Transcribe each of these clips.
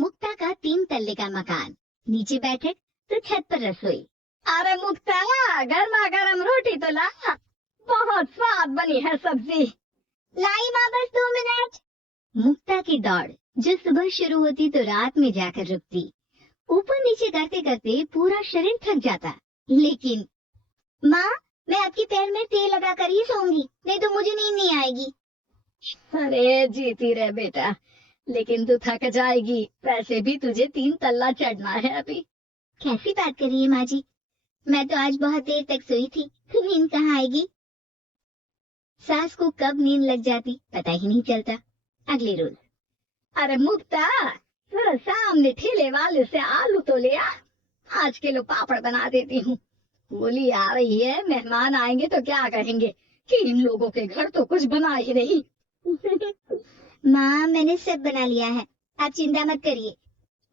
मुक्ता का 3 तल्ले का मकान, नीचे बैठक तो छत पर रसोई। अरे मुक्ता, गर्मा गर्म रोटी तो ला, बहुत स्वाद बनी है सब्जी। लाई माँ, बस 2 मिनट। मुक्ता की दौड़ जो सुबह शुरू होती तो रात में जाकर रुकती। ऊपर नीचे करते करते पूरा शरीर थक जाता, लेकिन माँ, मैं आपके पैर में तेल लगा कर ही सोऊंगी, नहीं तो मुझे नींद नहीं आएगी। अरे जीती रहे बेटा, लेकिन तू थक जाएगी, वैसे भी तुझे 3 तल्ला चढ़ना है अभी। कैसी बात कर रही है माँ जी, मैं तो आज बहुत देर तक सोई थी, तो नींद कहाँ आएगी। सास को कब नींद लग जाती पता ही नहीं चलता। अगले रोज, अरे मुक्ता, जरा सामने ठेले वाले से आलू तो ले आ, आज किलो पापड़ बना देती हूँ। होली आ रही है, मेहमान आएंगे तो क्या कहेंगे कि इन लोगों के घर तो कुछ बना ही नहीं। माँ, मैंने सब बना लिया है, आप चिंता मत करिए।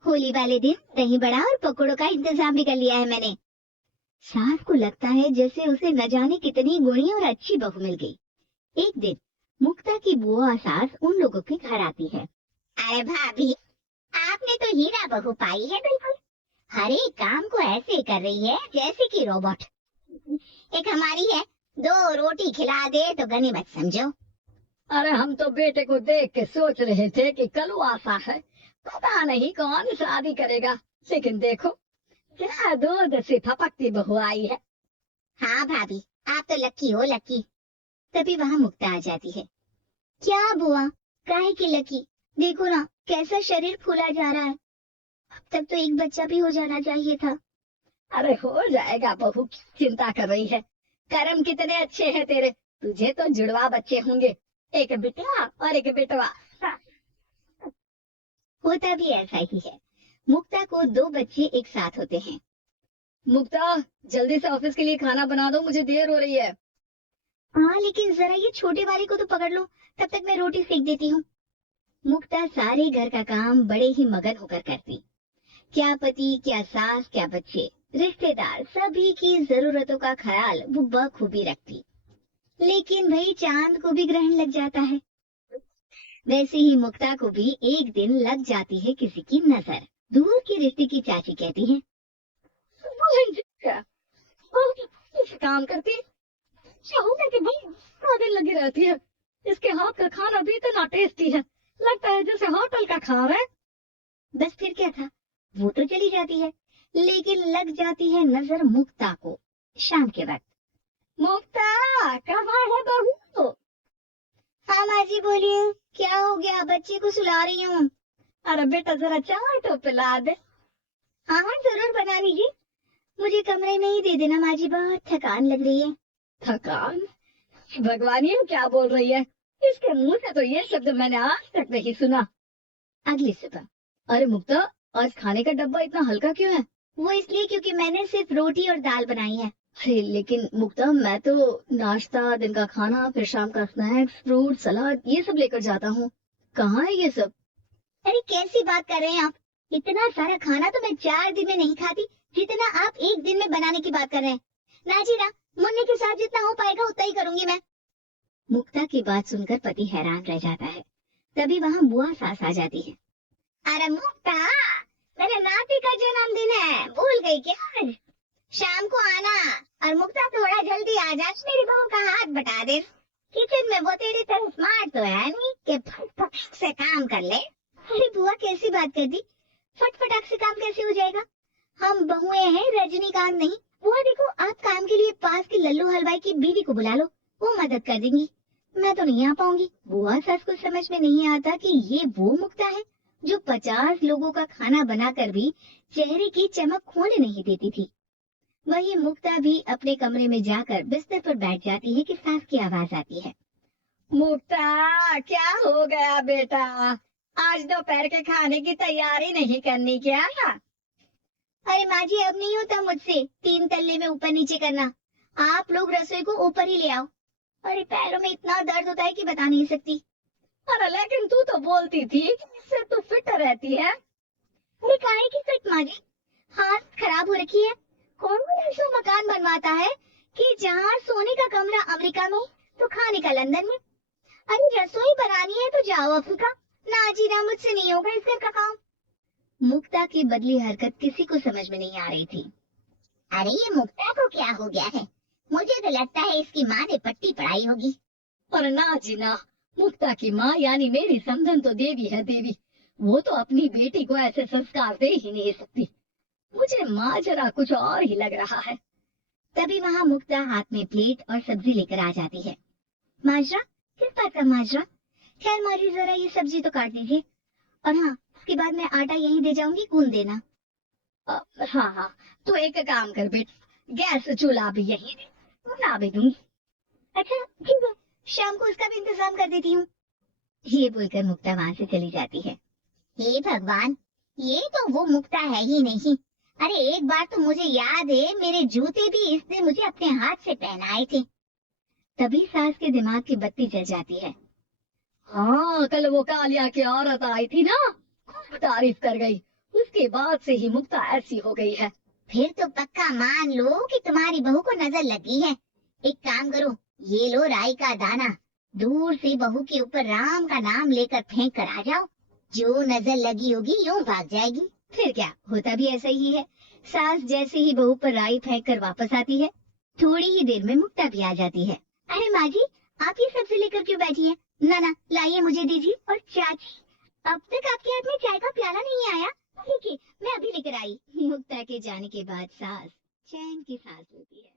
होली वाले दिन दही बड़ा और पकौड़ों का इंतजाम भी कर लिया है मैंने। सास को लगता है जैसे उसे न जाने कितनी गुणी और अच्छी बहू मिल गई। एक दिन मुक्ता की बुआ सास उन लोगों के घर आती है। अरे भाभी, आपने तो हीरा बहू पाई है, बिल्कुल हर एक काम को ऐसे कर रही है जैसे कि रोबोट। एक हमारी है, 2 रोटी खिला दे तो गनीमत समझो। अरे हम तो बेटे को देख के सोच रहे थे कि कलुआसा है, पता नहीं कौन शादी करेगा, लेकिन देखो क्या दूध से फपकती बहू आई है। हाँ भाभी, आप तो लकी हो, लकी। तभी वहाँ मुक्ता आ जाती है। क्या बुआ, काहे की लकी, देखो ना कैसा शरीर फूला जा रहा है, अब तक तो एक बच्चा भी हो जाना चाहिए था। अरे हो जाएगा बहू, की चिंता कर रही है, कर्म कितने अच्छे हैं तेरे, तुझे तो जुड़वा बच्चे होंगे, एक बिटिया और एक बेटवा। होता भी ऐसा ही है, मुक्ता को 2 बच्चे एक साथ होते हैं। मुक्ता, जल्दी से ऑफिस के लिए खाना बना दो, मुझे देर हो रही है। हाँ, लेकिन जरा ये छोटे वाले को तो पकड़ लो, तब तक मैं रोटी सेक देती हूँ। मुक्ता सारे घर का काम बड़े ही मगन होकर करती। क्या पति, क्या सास, क्या बच्चे, रिश्तेदार, सभी की जरूरतों का ख्याल वो बखूबी रखती। लेकिन भाई चांद को भी ग्रहण लग जाता है। वैसे ही मुक्ता को भी एक दिन लग जाती है किसी की नजर। दूर की रिश्ते की चाची कहती है, काम करती कि भाई सारा दिन लगी रहती है, इसके हाथ का खाना भी इतना टेस्टी है, लगता है जैसे होटल का खा रहे। बस फिर क्या था, वो तो चली जाती है, लेकिन लग जाती है नजर मुक्ता को। शाम के वक्त, मुक्ता कहाँ है बहू? हाँ माँ जी बोलिए, क्या हो गया, बच्चे को सुला रही हूँ। अरे बेटा जरा चाय तो पिला दे। हाँ हाँ जरूर बना लीजिए, मुझे कमरे में ही दे देना माँ जी, बहुत थकान लग रही है। थकान? भगवान ये क्या बोल रही है, इसके मुंह से तो ये शब्द मैंने आज तक नहीं सुना। अगली सुबह, अरे मुक्ता, आज खाने का डब्बा इतना हल्का क्यों है? वो इसलिए क्योंकि मैंने सिर्फ रोटी और दाल बनाई है। अरे लेकिन मुक्ता, मैं तो नाश्ता, दिन का खाना, फिर शाम का स्नैक्स, फ्रूट, सलाद ये सब लेकर जाता हूँ, कहाँ है ये सब? अरे कैसी बात कर रहे हैं आप, इतना सारा खाना तो मैं 4 दिन में नहीं खाती, जितना आप एक दिन में बनाने की बात कर रहे हैं। ना जी ना, मुन्ने के साथ जितना हो पाएगा उतना ही करूंगी मैं। मुक्ता की बात सुनकर पति हैरान रह जाता है। तभी वहाँ बुआ सास आ जाती है। अरे मुक्ता, मेरे नाती का जन्मदिन है, भूल गई क्या? शाम को आना, और मुक्ता थोड़ा जल्दी आ जा, मेरी बहू का हाथ बटा दे। किचन में वो तेरी तरह स्मार्ट तो है नहीं कि फटाक से काम कर ले। अरे बुआ कैसी बात कर दी, फटाक से काम कैसे हो जाएगा, हम बहुएं हैं, रजनीकांत नहीं। बुआ देखो, आप काम के लिए पास के लल्लू हलवाई की बीवी को बुला लो, वो मदद कर देंगी, मैं तो नहीं आ पाऊंगी। बुआ सास को समझ में नहीं आता कि ये वो मुक्ता है जो 50 लोगों का खाना बनाकर भी चेहरे की चमक खोने नहीं देती थी। वही मुक्ता भी अपने कमरे में जाकर बिस्तर पर बैठ जाती है कि सास की आवाज आती है। मुक्ता क्या हो गया बेटा, आज दोपहर के खाने की तैयारी नहीं करनी क्या? अरे माँ जी, अब नहीं होता मुझसे 3 तल्ले में ऊपर नीचे करना, आप लोग रसोई को ऊपर ही ले आओ। अरे पैरों में इतना दर्द होता है कि बता नहीं सकती। अरे लेकिन तू तो बोलती थी कि इससे तू फिट रहती है। अरे काहे की फिट माँ जी, हाथ खराब हो रखी है। कौन ऐसा मकान बनवाता है कि जहाँ सोने का कमरा अमेरिका में तो खाने का लंदन में। अरे रसोई बनानी है तो जाओ अफ्रीका। ना जी ना, मुझसे नहीं होगा इस घर का काम। मुक्ता की बदली हरकत किसी को समझ में नहीं आ रही थी। अरे ये मुक्ता को क्या हो गया है? मुझे तो लगता है इसकी माँ ने पट्टी पढ़ाई होगी। और ना जी ना, मुक्ता की माँ यानी मेरी समधन तो देवी है देवी। वो तो अपनी बेटी को ऐसे संस्कार दे ही नहीं सकती। मुझे माजरा कुछ और ही लग रहा है। तभी वहाँ मुक्ता हाथ में प्लेट और सब्जी लेकर आ जाती है। माजरा? किस बात का माजरा? खैर मारी, जरा ये सब्जी तो काट दीजिए, और हाँ, उसके बाद मैं आटा यहीं दे जाऊंगी, गूंद देना। हाँ हाँ, तो एक काम कर बेट, गैस चूल्हा भी यहीं बना भी दूंगी। अच्छा ठीक है, शाम को उसका भी इंतजाम कर देती हूँ। ये बोलकर मुक्ता वहाँ से चली जाती है। हे भगवान, ये तो वो मुक्ता है ही नहीं। अरे एक बार तो मुझे याद है, मेरे जूते भी इसने मुझे अपने हाथ से पहनाए थे। तभी सास के दिमाग की बत्ती जल जाती है। हाँ, कल वो कालिया की औरत आई थी ना, खूब तारीफ कर गई। उसके बाद से ही मुक्ता ऐसी हो गई है। फिर तो पक्का मान लो कि तुम्हारी बहू को नजर लगी है। एक काम करो, ये लो राई का दाना, दूर से बहू के ऊपर राम का नाम लेकर फेंक कर आ जाओ। जो नजर लगी होगी यूं भाग जाएगी। फिर क्या, होता भी ऐसा ही है। सास जैसे ही बहू पर राई फेंक कर वापस आती है, थोड़ी ही देर में मुक्ता भी आ जाती है। अरे माँ जी, आप ये सब्जी लेकर क्यों बैठी हैं? ना ना, लाइए मुझे दीजिए। और चाची, अब तक आपके हाथ में चाय का प्याला नहीं आया। देखिए, मैं अभी लेकर आई। मुक्ता के जाने के बाद सास चैन की सांस लेती है।